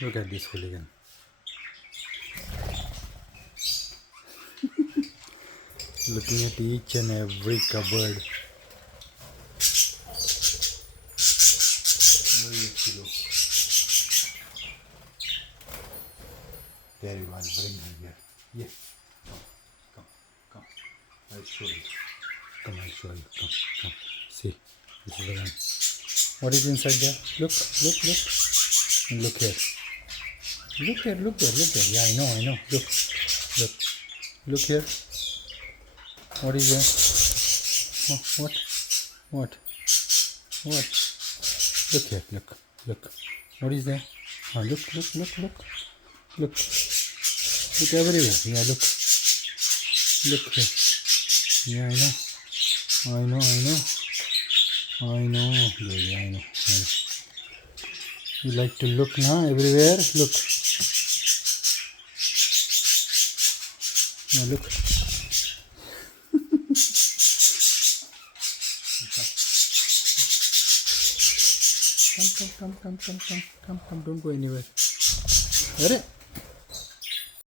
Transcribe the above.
Look at this hooligan. Looking at each and every cupboard. Where is he? There you are. Bring him here. Yeah. Come. I'll show you. Come, I'll show you. Come. See. This is the one. What is inside there? Look. And look here. Look there. Yeah, I know. Look here. What is there? Oh, what? Look here. Look. What is there? Oh, look. Look everywhere. Yeah, look here. Yeah, I know, baby, I know. You like to look now everywhere. Look. Yeah, look. Come. Don't go anywhere. Ready?